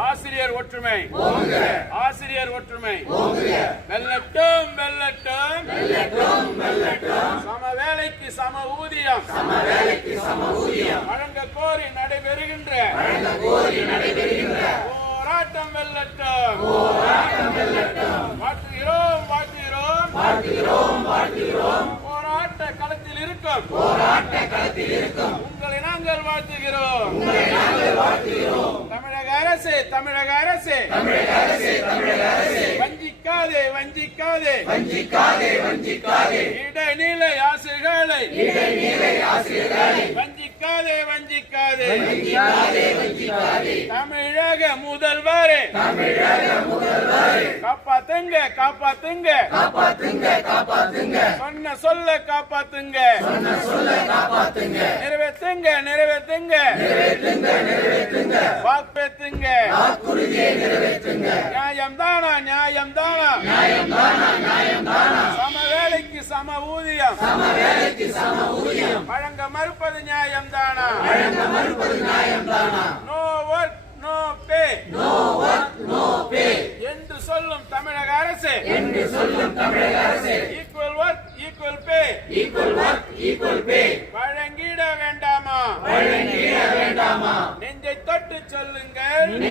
ஆசிரியர் ஒற்றுமை ஆசிரியர் ஒற்றுமை வெல்லட்டும் வெல்லட்டும் சம வேலைக்கு சம ஊதியம் வழங்க கோரி நடைபெறுகின்ற போராட்டம் வெல்லட்டும் வாழ்த்துகிறோம் போராட்ட களத்தில் இருக்கும் உங்களை நாங்கள் வாழ்த்துகிறோம் தமிழக அரசு வஞ்சிக்காதே இடைநிலை ஆசிரியர்களை வஞ்சிக்காதே தமிழக முதல்வரே காப்பாத்துங்க சொன்ன சொல்ல காப்பாத்துங்க நிறைவேற்றுங்க வாக்குறுதியை நியாயம் தானா சம வேலைக்கு சம ஊதியம் வழங்க மறுப்பது நியாயம் தானா நோ ஒர்க் நோ பே என்று சொல்லும் தமிழக அரசு ஈக்குவல் ஒர்க் ஈக்குவல் பே வழங்கிட வேண்டாமா நெஞ்சை தொட்டு சொல்லுங்கள்